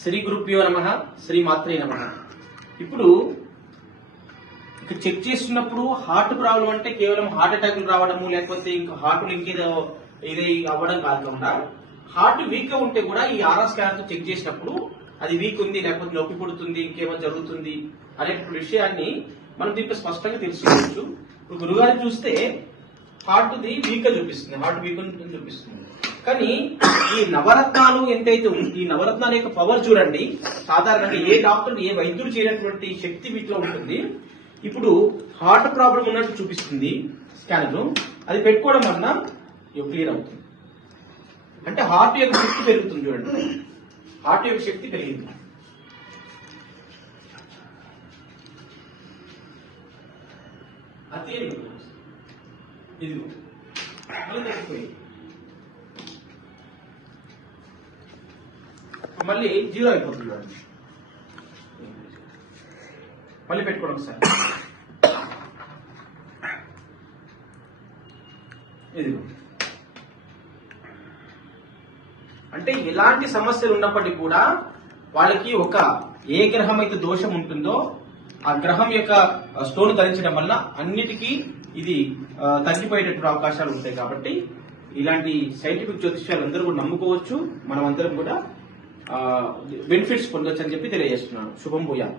శ్రీ గురుభ్యో నమః, శ్రీ మాత్రే నమః. ఇప్పుడు ఇక్కడ చెక్ చేస్తున్నప్పుడు హార్ట్ ప్రాబ్లం అంటే కేవలం హార్ట్ అటాక్లు రావడము లేకపోతే ఇంకా హార్ట్ ఇంకేదో ఇది అవ్వడం కాకుండా హార్ట్ వీక్ గా ఉంటే కూడా ఈ ఆర్ఆర్ స్కానర్ తో చెక్ చేసినప్పుడు అది వీక్ ఉంది లేకపోతే నొప్పి పుడుతుంది ఇంకేమో జరుగుతుంది అనేటువంటి విషయాన్ని మనం దీంట్లో స్పష్టంగా తెలుసుకోవచ్చు. ఇప్పుడు గురుగారు చూస్తే హార్ట్ ది వీక్ గా చూపిస్తుంది, హార్ట్ వీక్ చూపిస్తుంది. కానీ ఈ నవరత్నాలు ఎంతైతే ఈ నవరత్నాల యొక్క పవర్ చూడండి. సాధారణంగా ఏ డాక్టర్ ఏ వైద్యుడు చేయనటువంటి శక్తి వీటిలో ఉంటుంది. ఇప్పుడు హార్ట్ ప్రాబ్లం ఉన్నట్టు చూపిస్తుంది స్కానర్, అది పెట్టుకోవడం వలన క్లియర్ అవుతుంది. అంటే హార్ట్ యొక్క శక్తి పెరుగుతుంది చూడండి, హార్ట్ యొక్క శక్తి పెరిగింది. అదే ఇది మళ్ళీ జీరో అయిపోతుంది చూడండి. మళ్ళీ పెట్టుకోవడం సార్, ఇది అంటే ఎలాంటి సమస్యలు ఉన్నప్పటికీ కూడా వాళ్ళకి ఒక ఏ గ్రహం అయితే దోషం ఉంటుందో ఆ గ్రహం యొక్క స్టోన్ ధరించడం వల్ల అన్నిటికీ ఇది తగ్గిపోయేటటువంటి అవకాశాలు ఉంటాయి. కాబట్టి ఇలాంటి సైంటిఫిక్ జ్యోతిష్యాలు అందరూ కూడా నమ్ముకోవచ్చు, మనం అందరం కూడా బెనిఫిట్స్ పొందొచ్చు అని చెప్పి తెలియజేస్తున్నాను. శుభం భూయాత్.